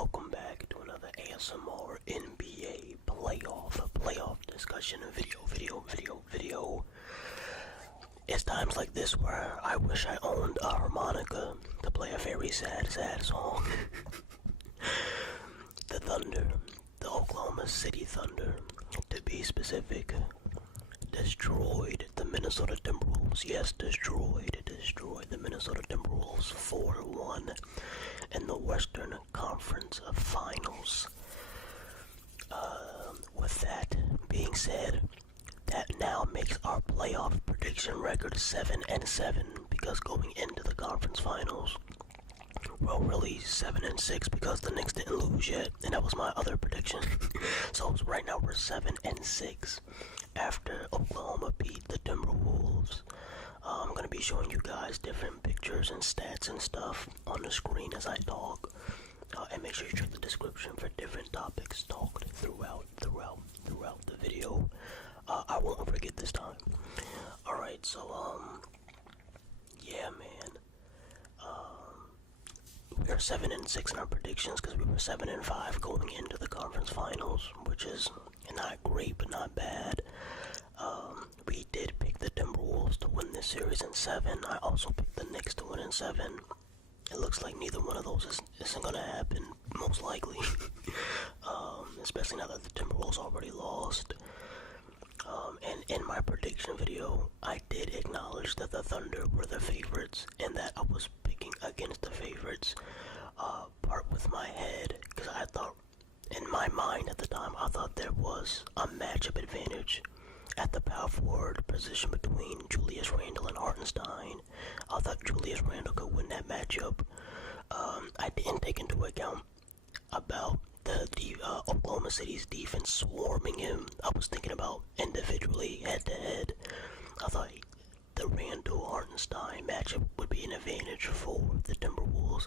welcome back to another ASMR NBA playoff discussion video. It's times like this where I wish I owned a harmonica to play a very sad song. The Thunder, the Oklahoma City Thunder, to be specific, destroyed the Minnesota Timberwolves. Yes, destroyed the Minnesota Timberwolves 4-1 in the Western Conference Finals. With that being said, that now makes our playoff prediction record 7-7, because going into the conference finals, well, really 7-6 because the Knicks didn't lose yet, and that was my other prediction. So right now we're 7-6 after Oklahoma beat the Timberwolves. I'm gonna be showing you guys different pictures and stats and stuff on the screen as I talk, and make sure you check the description for different topics talked throughout the video. I won't forget this time. All right, so yeah, man. We are 7-6 in our predictions because we were 7-5 going into the conference finals, which is not great but not bad. We did pick the Timberwolves to win this series in 7. I also picked the Knicks to win in 7. It looks like neither one of those isn't gonna happen, most likely. Especially now that the Timberwolves already lost. And in my prediction video, I did acknowledge that the Thunder were the favorites and that I was picking against the favorites. Part with my head, because I thought, in my mind at the time, I thought there was a matchup advantage at the power forward position between Julius Randle and Hartenstein. I thought Julius Randle could win that matchup. I didn't take into account about the Oklahoma City's defense swarming him. I was thinking about individually, head-to-head. I thought the Randle-Hartenstein matchup would be an advantage for the Timberwolves.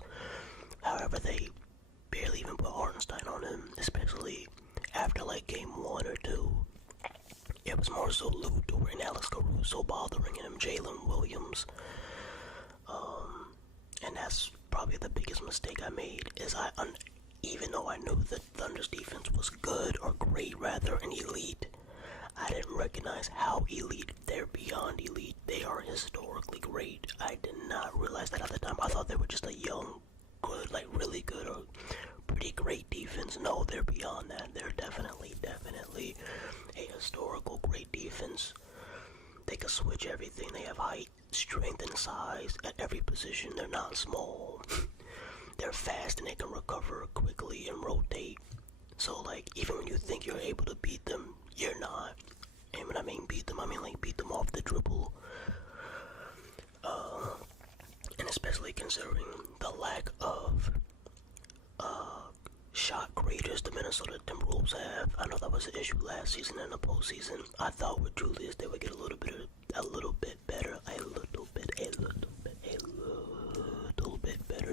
However, they barely even put Hartenstein on him, especially after like game 1 or 2. It was more so Lou Dort and Alex Caruso bothering him, Jalen Williams. And that's probably the biggest mistake I made, is even though I knew the Thunder's defense was good, or great rather, and elite, I didn't recognize how elite. They're beyond elite. They are historically great. I did not realize that at the time. I thought they were just a young, good, like really good or pretty great defense. No, they're beyond that. They're definitely a historical great defense. They can switch everything. They have height, strength, and size at every position. They're not small. They're fast and they can recover quickly and rotate. So like, even when you think you're able to beat them, you're not. And when I mean beat them, I mean like beat them off the dribble. And especially considering the lack of shot creators the Minnesota Timberwolves have. I know that was an issue last season in the postseason. I thought with Julius they would get a little bit better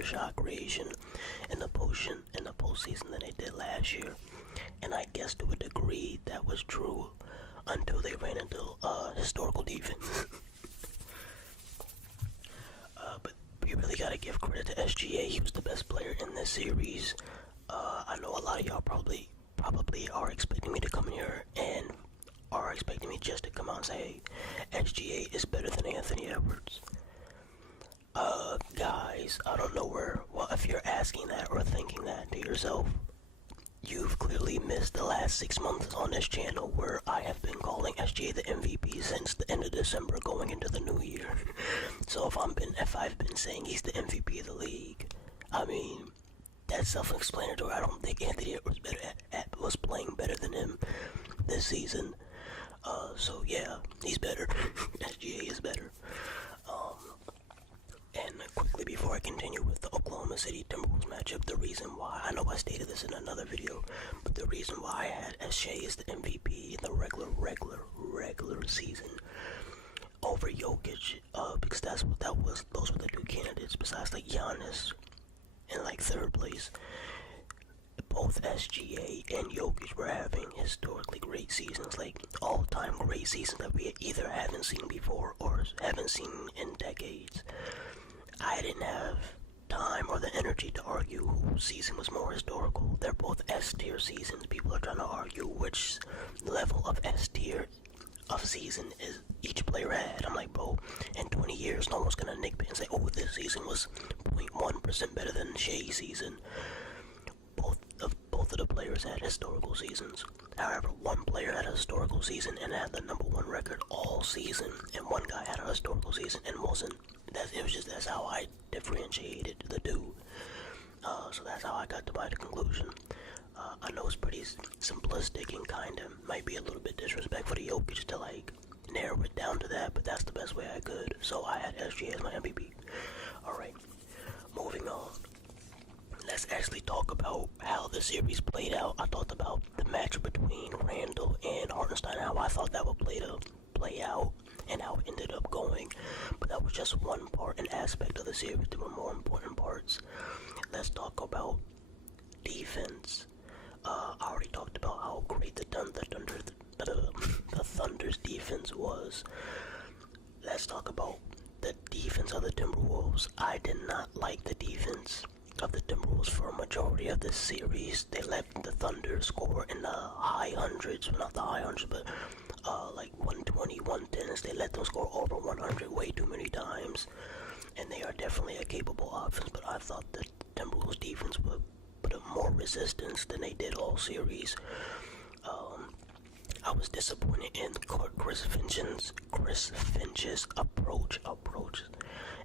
shot creation in the postseason than they did last year. And I guess to a degree that was true until they ran into historical defense. But you really gotta give credit to SGA. He was the best player in this series. I know a lot of y'all probably are expecting me to come in here and are expecting me just to come out and say, hey, SGA is better than Anthony Edwards. Guys, I don't know if you're asking that or thinking that to yourself, you've clearly missed the last 6 months on this channel where I have been calling SGA the MVP since the end of December going into the new year. So if I've been saying he's the MVP of the league, I mean, that's self-explanatory. I don't think Anthony Edwards was playing better than him this season. So yeah, he's better. SGA is better. And quickly before I continue with the Oklahoma City Timberwolves matchup, the reason why, I know I stated this in another video, but the reason why I had SGA as the MVP in the regular season over Jokic, because those were the two candidates besides like Giannis in like third place. Both SGA and Jokic were having historically great seasons, like all-time great seasons that we either haven't seen before or haven't seen in decades. I didn't have time or the energy to argue whose season was more historical. They're both S tier seasons. People are trying to argue which level of S tier of season is each player had. I'm like, bro, in 20 years, no one's gonna nitpick and say, oh, this season was 0.1% better than Shea's season. Both of the players had historical seasons. However, one player had a historical season and had the #1 record all season, and one guy had a historical season and wasn't. That's how I differentiated the two. So that's how I got to my conclusion. I know it's pretty simplistic and kinda might be a little bit disrespectful to Jokic to like narrow it down to that, but that's the best way I could. So I had SGA as my MVP. Alright, moving on. Let's actually talk about how the series played out. I talked about the match between Randle and Hartenstein, how I thought that would play out, and how it ended up going. But that was just one part, an aspect of the series. There were more important parts. Let's talk about defense. I already talked about how great the Thunder's defense was. Let's talk about the defense of the Timberwolves. I did not like the defense of the Timberwolves for a majority of this series. They let the Thunder score in the high hundreds, well, not the high hundreds, but like 120, 110s. They let them score over 100 way too many times, and they are definitely a capable offense, but I thought the Timberwolves defense would put up more resistance than they did all series. I was disappointed in Chris Finch's approach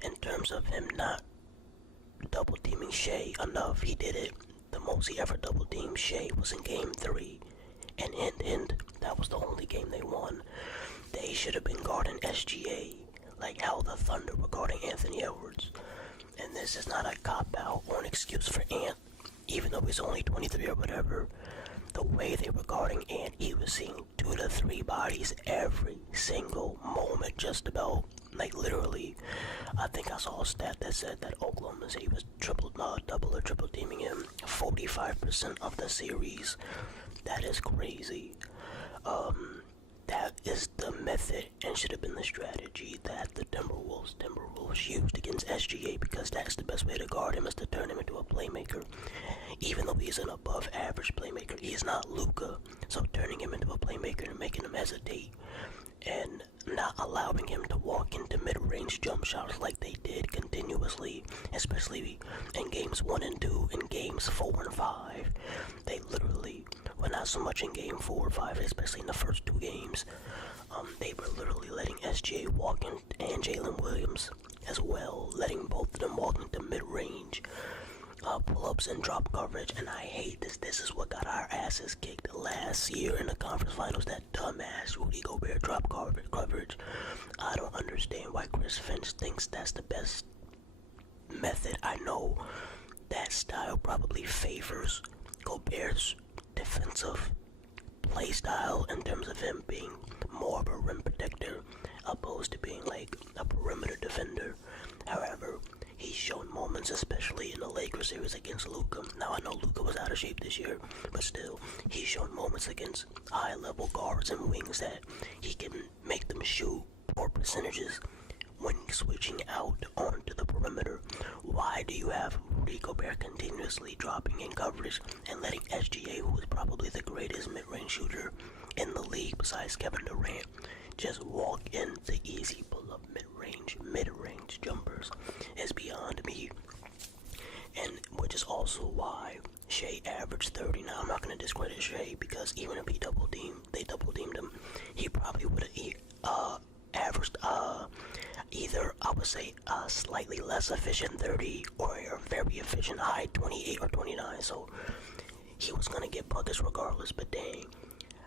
in terms of him not double teaming Shea enough. He did it. The most he ever double teamed Shea was in game 3, and hint, that was the only game they won. They should have been guarding SGA like how the Thunder were guarding Anthony Edwards. And this is not a cop-out or an excuse for Ant, even though he's only 23 or whatever. The way they were guarding Ant, he was seeing 2 to 3 bodies every single moment, just about. Like literally, I think I saw a stat that said that Oklahoma City was double or triple teaming him 45% of the series. That is crazy. That is the method and should have been the strategy that the Timberwolves used against SGA, because that's the best way to guard him, is to turn him into a playmaker. Even though he's an above average playmaker, he is not Luka. So turning him into a playmaker and making him hesitate and not allowing him to walk into mid-range jump shots like they did continuously, especially in games 1 and 2, in games 4 and 5. They literally, well, not so much in game 4 or 5, especially in the first 2 games, they were literally letting SGA walk in, and Jalen Williams as well, letting both of them walk into mid-range pull-ups and drop coverage. And I hate this. This is what got our asses kicked last year in the conference finals, that dumbass Rudy Gobert drop coverage. I don't understand why Chris Finch thinks that's the best method. I know that style probably favors Gobert's defensive play style in terms of him being more of a rim protector opposed to being like a perimeter defender. However, he's shown moments, especially in the Lakers series against Luka. Now, I know Luka was out of shape this year, but still, he's shown moments against high-level guards and wings that he can make them shoot poor percentages when switching out onto the perimeter. Why do you have Rudy Gobert continuously dropping in coverage and letting SGA, who is probably the greatest mid-range shooter in the league besides Kevin Durant, just walk into easy pull-up mid-range jumpers? Is beyond me. And which is also why Shea averaged 30. Now, I'm not going to discredit Shea, because even if they double teamed him, he probably would have averaged either, I would say, a slightly less efficient 30 or a very efficient high 28 or 29. So he was going to get buckets regardless. But dang,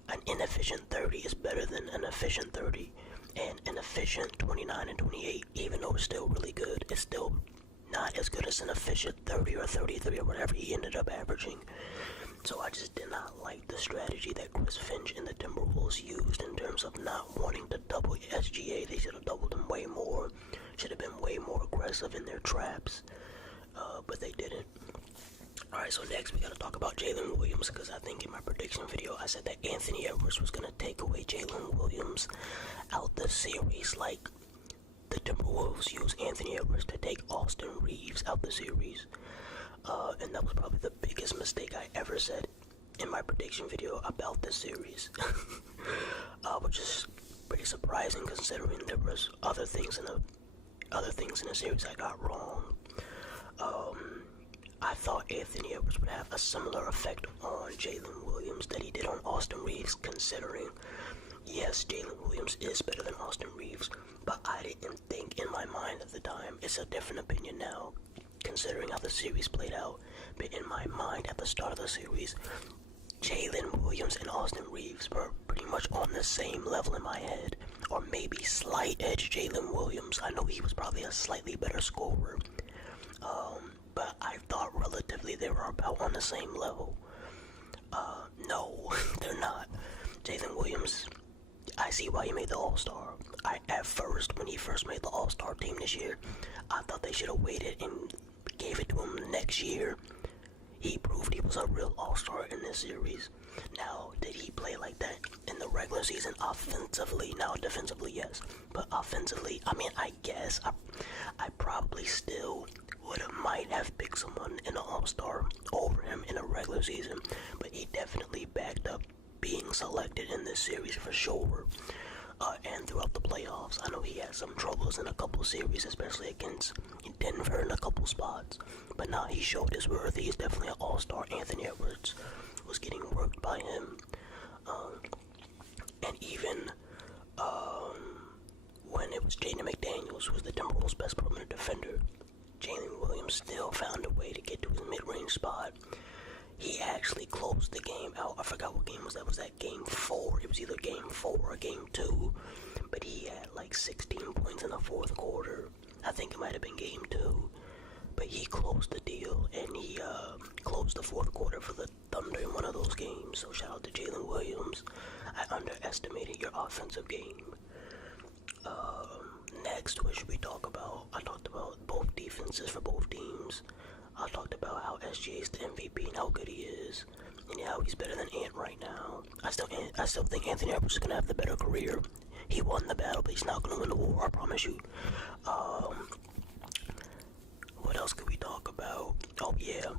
an inefficient 30 is better than an efficient 30. And an efficient 29 and 28, even though it's still really good, it's still not as good as an efficient 30 or 33 or whatever he ended up averaging. So I just did not like the strategy that Chris Finch and the Timberwolves used in terms of not wanting to double SGA. They should have doubled him way more. Should have been way more aggressive in their traps. But they didn't. Alright, so next we gotta talk about Jalen Williams, because I think in my prediction video I said that Anthony Edwards was gonna take away Jalen Williams out the series, like the Timberwolves used Anthony Edwards to take Austin Reeves out the series. And that was probably the biggest mistake I ever said in my prediction video about this series. Which is pretty surprising considering there was other things in the series I got wrong. I thought Anthony Edwards would have a similar effect on Jalen Williams that he did on Austin Reeves, considering, yes, Jalen Williams is better than Austin Reeves, but I didn't think in my mind at the time. It's a different opinion now, considering how the series played out. But in my mind at the start of the series, Jalen Williams and Austin Reeves were pretty much on the same level in my head, or maybe slight edge Jalen Williams. I know he was probably a slightly better scorer, but I thought relatively they were about on the same level. No, they're not. Jalen Williams, I see why he made the All-Star. At first, when he first made the All-Star team this year, I thought they should have waited and gave it to him next year. He proved he was a real All-Star in this series. Now, did he play like that in the regular season offensively? Now, defensively, yes. But offensively, I mean, I guess I probably still might have picked someone in the All-Star over him in a regular season. But he definitely backed up being selected in this series for sure. And throughout the playoffs, I know he had some troubles in a couple series, especially against Denver in a couple spots. But now he showed his worth. He's definitely an all-star. Anthony Edwards was getting worked by him. And even when it was Jaden McDaniels, who was the Timberwolves' best perimeter defender, Jalen Williams still found a way to get to his mid-range spot. He actually closed the game out. I forgot what game was that. Was that game 4? It was either game 4 or game 2. But he had like 16 points in the fourth quarter. I think it might have been game 2. But he closed the deal, and he closed the fourth quarter for the Thunder in one of those games. So shout out to Jalen Williams. I underestimated your offensive game. Next, what should we talk about? I talked about both defenses for both teams. I talked about how SGA is the MVP and how good he is, and how he's better than Ant right now. I still think Anthony Edwards is gonna have the better career. He won the battle, but he's not gonna win the war. I promise you. What else could we talk about? Oh yeah,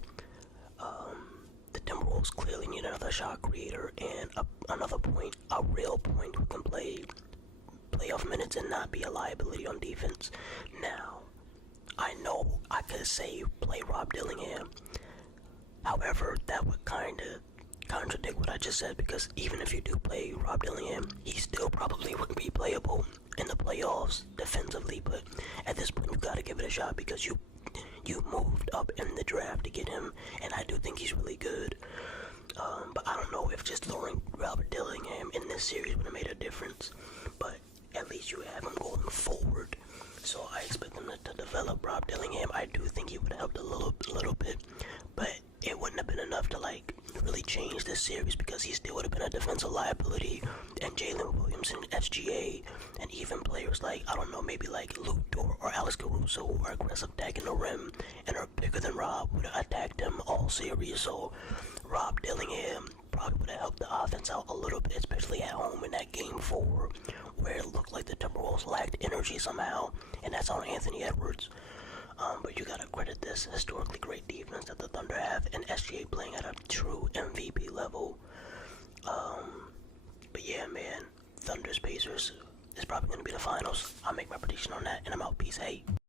the Timberwolves clearly need another shot creator and a real point who can play playoff minutes and not be a liability on defense. Now, I know I could say play Rob Dillingham. However, that would kind of contradict what I just said, because even if you do play Rob Dillingham, he still probably wouldn't be playable in the playoffs defensively. But at this point, you gotta give it a shot because you moved up in the draft to get him, and I do think he's really good. But I don't know if just throwing Robert Dillingham in this series would have made a difference. But at least you have him going forward. So I expect them to develop Rob Dillingham. I do think he would have helped a little bit, but it wouldn't have been enough to like really change this series, because he still would have been a defensive liability. And Jalen Williams and SGA, and even players like, I don't know, maybe like Luke Dort or Alex Caruso, who are aggressive attacking the rim and are bigger than Rob, would have attacked him all series. So Rob Dillingham probably would have helped the offense out a little bit, especially at home in that game 4, where it looked like the Timberwolves lacked energy somehow, and that's on Anthony Edwards. But you gotta credit this historically great defense that the Thunder have, and SGA playing at a true MVP level. But yeah, man, Thunder's Pacers is probably gonna be the finals. I'll make my prediction on that, and I'm out. Peace. Hey.